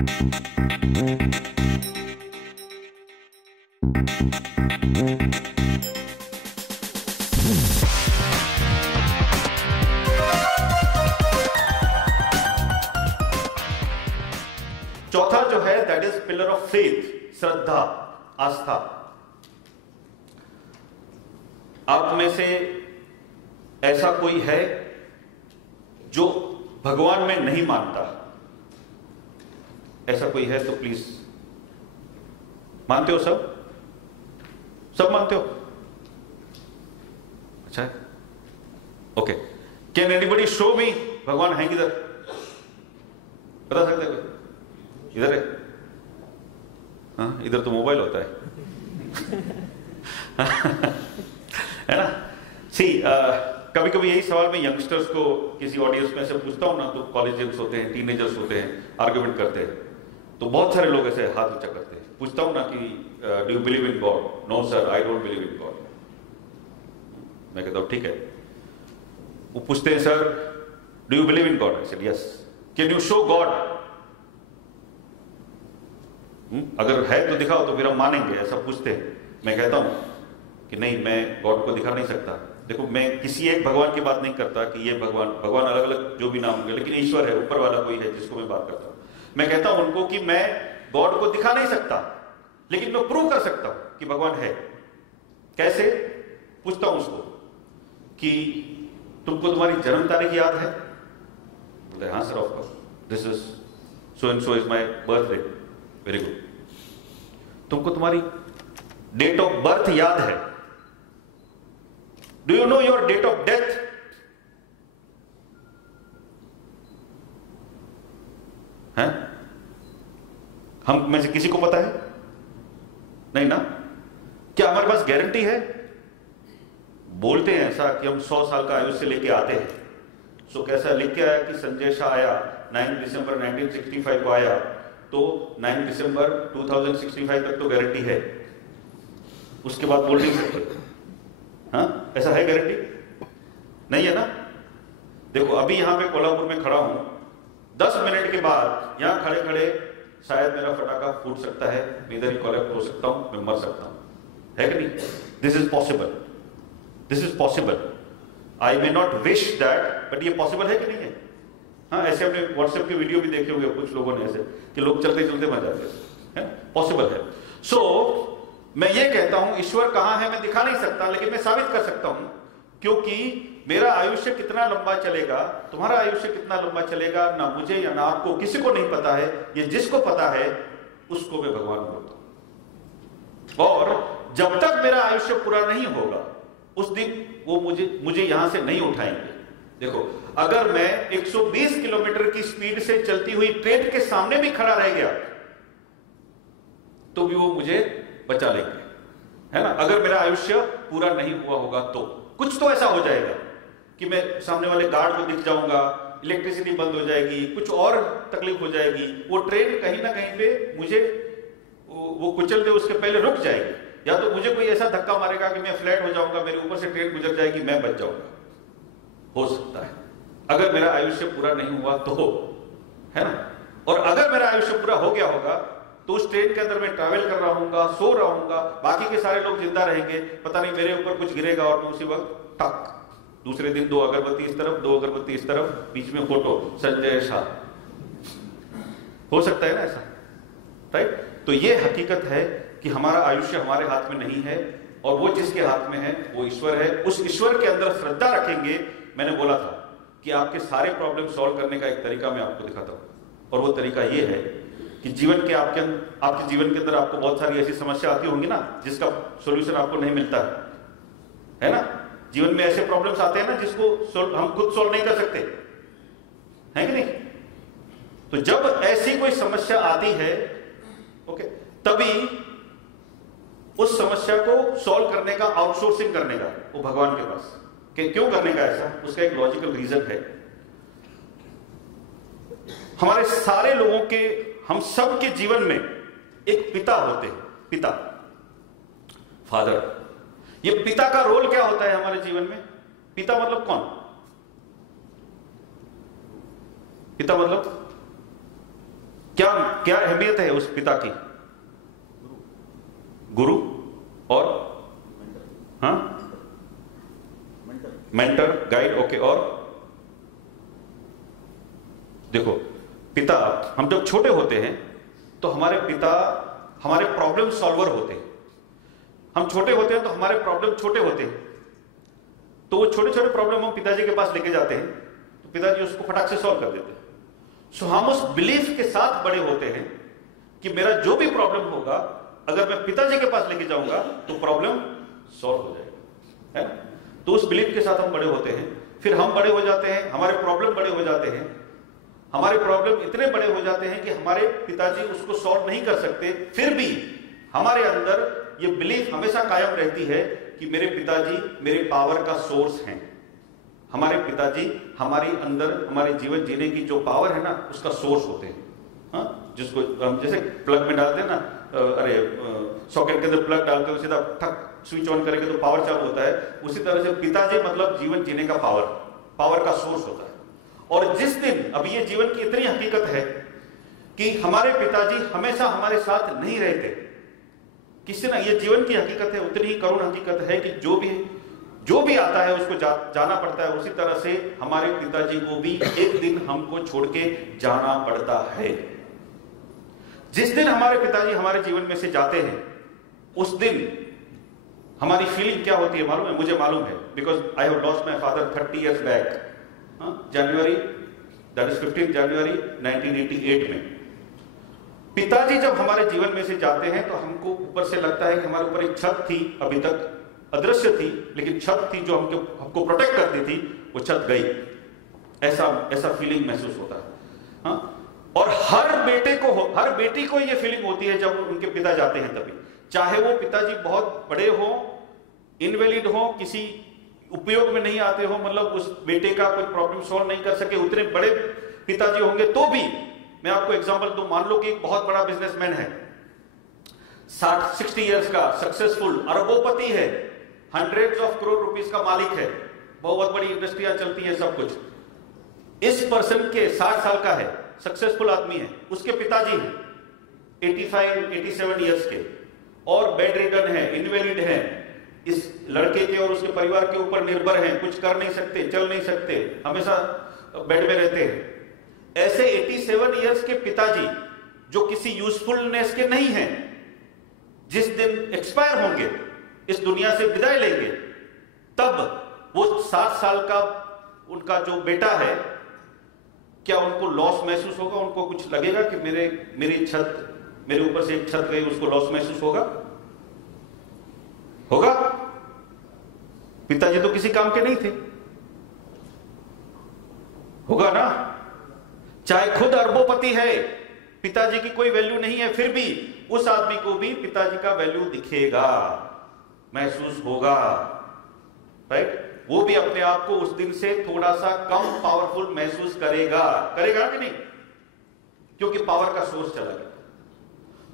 चौथा जो है that is pillar of faith, श्रद्धा, आस्था। आप में से ऐसा कोई है जो भगवान में नहीं मानता? ऐसा कोई है तो प्लीज। मानते हो सब? सब मानते हो? अच्छा है, ओके। कैन एनीबडी शो मी भगवान है किधर? बता सकते हो? इधर है? हाँ, इधर तो मोबाइल होता है है ना? सी कभी कभी यही सवाल मैं यंगस्टर्स को किसी ऑडियंस में से पूछता हूं ना, तो कॉलेजियंस होते हैं, टीनेजर्स होते हैं, आर्ग्यूमेंट करते हैं, तो बहुत सारे लोग ऐसे हाथ ऊंचा करते हैं। पूछता हूं ना कि do you believe in God? No sir, I don't believe in God. मैं कहता हूं ठीक है। वो पूछते हैं sir do you believe in God? I said yes. Can you show God? अगर है तो दिखाओ तो फिर हम मानेंगे, ऐसा पूछते हैं। मैं कहता हूं कि नहीं, मैं गॉड को दिखा नहीं सकता। देखो, मैं किसी एक भगवान की बात नहीं करता कि ये भगवान अलग अलग जो भी नाम होंगे, लेकिन ईश्वर है, ऊपर वाला कोई है जिसको मैं बात करता हूं। मैं कहता हूं उनको कि मैं गॉड को दिखा नहीं सकता, लेकिन मैं प्रूव कर सकता हूं कि भगवान है। कैसे? पूछता हूं उसको कि तुमको तुम्हारी जन्म तारीख याद है? बोलते हैं हाँ sir, of course, this is so and so is my birthday. Very good. तुमको तुम्हारी डेट ऑफ बर्थ याद है? Do you know your date of death? है? हम में से किसी को पता है? नहीं ना? क्या हमारे पास गारंटी है? बोलते हैं ऐसा कि हम 100 साल का आयुष्य लेके आते हैं। सो कैसा लिख के आया कि संजय शाह आया 9 दिसंबर 1965 को आया, तो 9 दिसंबर 2065 तक तो गारंटी है, उसके बाद बोल नहीं सकते। हाँ, ऐसा है गारंटी? नहीं है ना? देखो, अभी यहां पे कोल्हापुर में खड़ा हूं, 10 मिनट के बाद यहां खड़े खड़े शायद मेरा फटाका फूट सकता है, मैं इधर ही कोलैप्स हो सकता हूं, मैं मर सकता हूं। है कि नहीं? This is possible, this is possible. I may not wish that, but ये पॉसिबल है कि नहीं है? हाँ, ऐसे अपने व्हाट्सएप की वीडियो भी देखे होंगे कुछ लोगों ने, ऐसे कि लोग चलते चलते मर जाते हैं। पॉसिबल है। सो मैं ये कहता हूं ईश्वर कहां है मैं दिखा नहीं सकता, लेकिन मैं साबित कर सकता हूं, क्योंकि मेरा आयुष्य कितना लंबा चलेगा, तुम्हारा आयुष्य कितना लंबा चलेगा, ना मुझे या ना आपको, किसी को नहीं पता है। ये जिसको पता है उसको मैं भगवान बोलता हूं। और जब तक मेरा आयुष्य पूरा नहीं होगा उस दिन वो मुझे यहां से नहीं उठाएंगे। देखो, अगर मैं 120 किलोमीटर की स्पीड से चलती हुई ट्रेन के सामने भी खड़ा रह गया तो भी वो मुझे बचा लेंगे, है ना? अगर मेरा आयुष्य पूरा नहीं हुआ होगा तो कुछ तो ऐसा हो जाएगा कि मैं सामने वाले गार्ड को दिख जाऊंगा, इलेक्ट्रिसिटी बंद हो जाएगी, कुछ और तकलीफ हो जाएगी, वो ट्रेन कहीं ना कहीं पे मुझे वो कुचल दे, उसके पहले रुक जाएगी, या तो मुझे कोई ऐसा धक्का मारेगा कि मैं फ्लैट हो जाऊंगा, मेरे ऊपर से ट्रेन गुजर जाएगी, मैं बच जाऊंगा। हो सकता है अगर मेरा आयुष्य पूरा नहीं हुआ तो, है ना? और अगर मेरा आयुष्य पूरा हो गया होगा तो उस ट्रेन के अंदर मैं ट्रैवल कर रहा हूंगा, सो रहा हूंगा, बाकी के सारे लोग जिंदा रहेंगे, पता नहीं मेरे ऊपर कुछ गिरेगा और मैं उसी वक्त टक, दूसरे दिन 2 अगरबत्ती इस तरफ, 2 अगरबत्ती इस तरफ, बीच में फोटो संजय शाह। हो सकता है ना ऐसा? राइट? तो ये हकीकत है कि हमारा आयुष्य हमारे हाथ में नहीं है, और वो जिसके हाथ में है वो ईश्वर है। उस ईश्वर के अंदर श्रद्धा रखेंगे। मैंने बोला था कि आपके सारे प्रॉब्लम सॉल्व करने का एक तरीका मैं आपको दिखाता हूं, और वो तरीका ये है कि आपके जीवन के अंदर आपको बहुत सारी ऐसी समस्या आती होंगी ना जिसका सॉल्यूशन आपको नहीं मिलता है ना? जीवन में ऐसे प्रॉब्लम्स आते हैं ना जिसको हम खुद सॉल्व नहीं कर सकते, है कि नहीं? तो जब ऐसी कोई समस्या आती है, ओके, तभी उस समस्या को सॉल्व करने का, आउटसोर्सिंग करने का, वो भगवान के पास। क्यों करने का ऐसा? उसका एक लॉजिकल रीजन है। हमारे सारे लोगों के, हम सब के जीवन में एक पिता होते हैं, पिता, फादर। ये पिता का रोल क्या होता है हमारे जीवन में? पिता मतलब कौन? पिता मतलब क्या क्या अहमियत है उस पिता की? गुरु और हाँ मेंटर, गाइड, ओके। और देखो पिता, हम जब छोटे होते हैं तो हमारे पिता हमारे प्रॉब्लम सॉल्वर होते हैं। हम छोटे होते हैं तो हमारे प्रॉब्लम छोटे होते हैं, तो वो छोटे छोटे प्रॉब्लम हम पिताजी के पास लेके जाते हैं तो पिताजी उसको फटाक से सॉल्व कर देते हैं। सो हम उस बिलीफ के साथ बड़े होते हैं कि मेरा जो भी प्रॉब्लम होगा अगर मैं पिताजी के पास लेके जाऊंगा तो प्रॉब्लम सॉल्व हो जाएगा, है ना? तो उस बिलीफ के साथ हम बड़े होते हैं। फिर हम बड़े हो जाते हैं, हमारे प्रॉब्लम बड़े हो जाते हैं, हमारे प्रॉब्लम इतने बड़े हो जाते हैं कि हमारे पिताजी उसको सॉल्व नहीं कर सकते। फिर भी हमारे अंदर ये बिलीफ हमेशा कायम रहती है कि मेरे पिताजी मेरे पावर का सोर्स हैं। हमारे पिताजी हमारी अंदर हमारे जीवन जीने की जो पावर है ना उसका सोर्स होते हैं। हाँ, जिसको हम जैसे प्लग में डालते हैं ना, अरे सॉकेट के अंदर प्लग डालते हो सीधा ठक स्विच ऑन करेंगे तो पावर चालू होता है, उसी तरह से पिताजी मतलब जीवन जीने का पावर का सोर्स होता है। और जिस दिन, अब ये जीवन की इतनी हकीकत है कि हमारे पिताजी हमेशा हमारे साथ नहीं रहते, किसी ना, ये जीवन की हकीकत है, उतनी ही करुण हकीकत है कि जो भी आता है उसको जाना पड़ता है। उसी तरह से हमारे पिताजी को भी एक दिन हमको छोड़ के जाना पड़ता है। जिस दिन हमारे पिताजी हमारे जीवन में से जाते हैं उस दिन हमारी फीलिंग क्या होती है मालूम है? मुझे मालूम है, because I have lost my father 30 years back, January, that is 15 जनवरी 1988 में। पिताजी जब हमारे जीवन में से जाते हैं तो हमको ऊपर से लगता है कि हमारे ऊपर एक छत थी, अभी तक अदृश्य थी, लेकिन छत थी जो हमको प्रोटेक्ट करती थी, वो छत गई। ऐसा फीलिंग महसूस होता है। हाँ? और हर बेटी को ये फीलिंग होती है जब उनके पिता जाते हैं तभी, चाहे वो पिताजी बहुत बड़े हो, इनवैलिड हो, किसी उपयोग में नहीं आते हो, मतलब उस बेटे का कोई प्रॉब्लम सॉल्व नहीं कर सके, उतने बड़े पिताजी होंगे तो भी। मैं आपको एग्जांपल दूं, मान लो कि एक बहुत बड़ा बिजनेसमैन है, 60 years का सक्सेसफुल अरबोपति है, hundreds of crore रुपीस का मालिक है, बहुत बड़ी इंडस्ट्रियां चलती हैं, सब कुछ। इस पर्सन के 60 साल का है, सक्सेसफुल आदमी है, उसके पिताजी हैं 85-87 years के और बेड रिडन है, इनवैलिड है, इस लड़के के और उसके परिवार के ऊपर निर्भर हैं, कुछ कर नहीं सकते, चल नहीं सकते, हमेशा बेड में रहते हैं। ऐसे 87 years के पिताजी जो किसी यूजफुलनेस के नहीं हैं, जिस दिन एक्सपायर होंगे, इस दुनिया से विदाई लेंगे, तब वो 60 साल का उनका जो बेटा है, क्या उनको लॉस महसूस होगा? उनको कुछ लगेगा कि मेरी छत, मेरे ऊपर से एक छत गई, उसको लॉस महसूस होगा? पिताजी तो किसी काम के नहीं थे, होगा ना? चाहे खुद अरबोपति है, पिताजी की कोई वैल्यू नहीं है, फिर भी उस आदमी को भी पिताजी का वैल्यू दिखेगा, महसूस होगा, राइट? वो भी अपने आप को उस दिन से थोड़ा सा कम पावरफुल महसूस करेगा कि नहीं? क्योंकि पावर का सोर्स चला गया।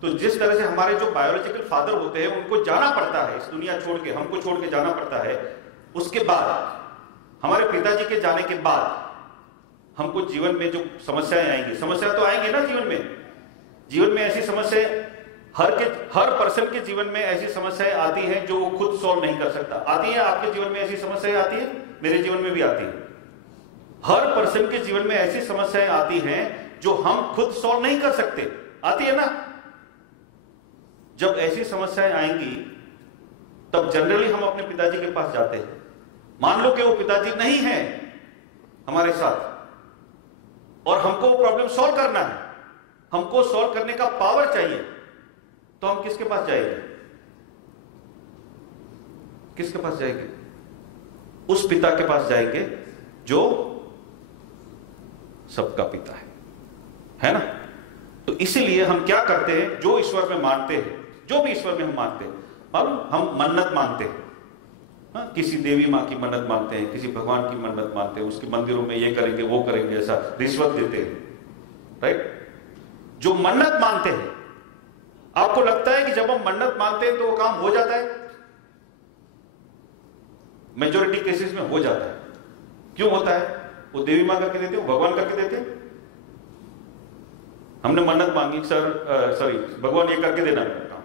तो जिस तरह से हमारे जो बायोलॉजिकल फादर होते हैं उनको जाना पड़ता है, इस दुनिया छोड़ के, हमको छोड़ के जाना पड़ता है, उसके बाद हमारे पिताजी के जाने के बाद हमको जीवन में जो समस्याएं आएंगी, समस्या तो आएंगी ना जीवन में ऐसी समस्याएं हर पर्सन के जीवन में ऐसी समस्याएं आती हैं जो वो खुद सॉल्व नहीं कर सकता। आती है, आपके जीवन में ऐसी समस्याएं आती है, मेरे जीवन में भी आती है। हर पर्सन के जीवन में ऐसी समस्याएं आती हैं जो हम खुद सॉल्व नहीं कर सकते, आती है ना? जब ऐसी समस्याएं आएंगी तब जनरली हम अपने पिताजी के पास जाते हैं। मान लो कि वो पिताजी नहीं है हमारे साथ और हमको वो प्रॉब्लम सॉल्व करना है, हमको सॉल्व करने का पावर चाहिए, तो हम किसके पास जाएंगे? किसके पास जाएंगे? उस पिता के पास जाएंगे जो सबका पिता है ना? तो इसीलिए हम क्या करते हैं, जो ईश्वर में मानते हैं, जो भी ईश्वर में हम मानते हैं, मालूम, हम मन्नत मांगते हैं। हाँ, किसी देवी माँ की मन्नत मांगते हैं, किसी भगवान की मन्नत मांगते हैं, उसके मंदिरों में ये करेंगे वो करेंगे, ऐसा रिश्वत देते हैं, राइट? जो मन्नत मांगते हैं, आपको लगता है कि जब हम मन्नत मांगते हैं तो वो काम हो जाता है? मेजॉरिटी केसेस में हो जाता है। क्यों होता है? वो देवी मां करके देते, वो भगवान करके देते। हमने मन्नत मांगी, सॉरी भगवान ये करके देना मेरा काम,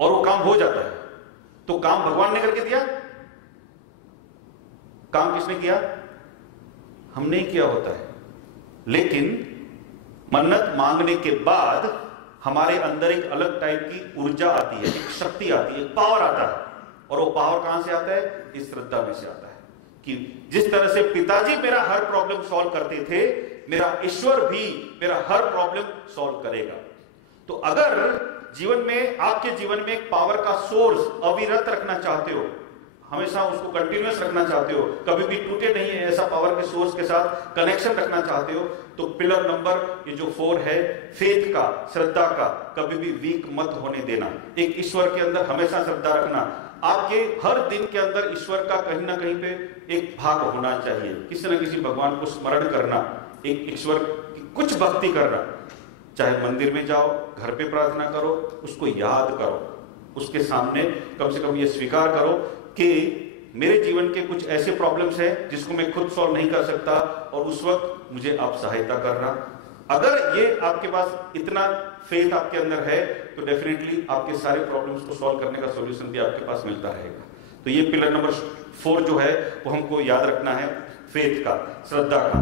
और वो काम हो जाता है, तो काम भगवान ने करके दिया? काम किसने किया? हमने ही किया होता है। लेकिन मन्नत मांगने के बाद हमारे अंदर एक अलग टाइप की ऊर्जा आती है, एक शक्ति आती है, पावर आता है। और वो पावर कहां से आता है? इस श्रद्धा में से आता है कि जिस तरह से पिताजी मेरा हर प्रॉब्लम सॉल्व करते थे, मेरा ईश्वर भी मेरा हर प्रॉब्लम सॉल्व करेगा। तो अगर जीवन में, आपके जीवन में एक पावर का सोर्स अविरत रखना चाहते हो, हमेशा उसको कंटिन्यूअस रखना चाहते हो, कभी भी टूटे नहीं है, ऐसा पावर के सोर्स के साथ कनेक्शन रखना चाहते हो, तो पिलर नंबर ये जो 4 है, फेथ का, श्रद्धा का, कभी भी वीक मत होने देना। एक ईश्वर के अंदर हमेशा श्रद्धा रखना। आपके हर दिन के अंदर ईश्वर का कहीं ना कहीं पे एक भाग होना चाहिए, किसी न किसी भगवान को स्मरण करना, एक ईश्वर की कुछ भक्ति करना। चाहे मंदिर में जाओ, घर पे प्रार्थना करो, उसको याद करो, उसके सामने कम से कम ये स्वीकार करो कि मेरे जीवन के कुछ ऐसे प्रॉब्लम्स हैं जिसको मैं खुद सॉल्व नहीं कर सकता, और उस वक्त मुझे आप सहायता करना। अगर ये आपके पास इतना फेथ आपके अंदर है, तो डेफिनेटली आपके सारे प्रॉब्लम्स को सॉल्व करने का सॉल्यूशन भी आपके पास मिलता रहेगा। तो ये पिलर नंबर 4 जो है वो हमको याद रखना है, फेथ का, श्रद्धा का।